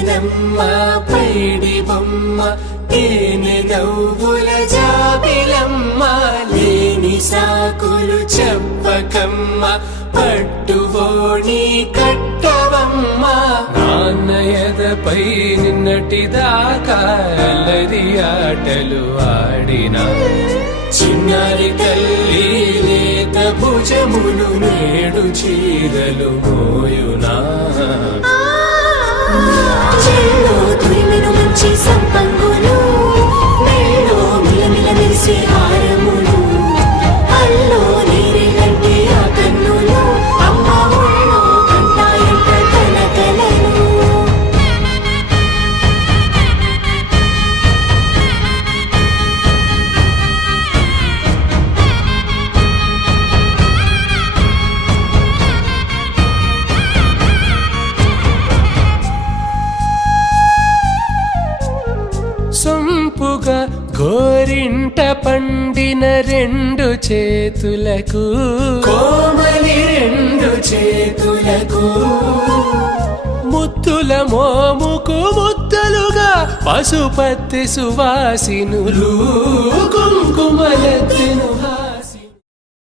కదమ్మ పైడి బొమ్మ తేనె నవ్వుల జాబిలమ్మ లేని సాకులు చెప్పకమ్మ పట్టువోణి కట్టవమ్మ నాన్నయదపై నిన్నటిదాకా అల్లరి ఆటలు ఆడినా చిన్నారి తల్లి లేత భుజములు నేడు చీరలు మోయునా మంచి సంపంగులు మెళ్ళో మిలమిల మెరిసే హారములు అల్లో నీరేలంటే ఆ కన్నులు అమ్మ ఒళ్ళో కంటాయంట కలకలను సొంపుగా గోరింట పండిన రెండు చేతులకు కోమలి రెండు చేతులకు ముద్దుల మోముకు ముద్దలుగా పశుపతి సువాసినులు కుంకుమలెత్తెను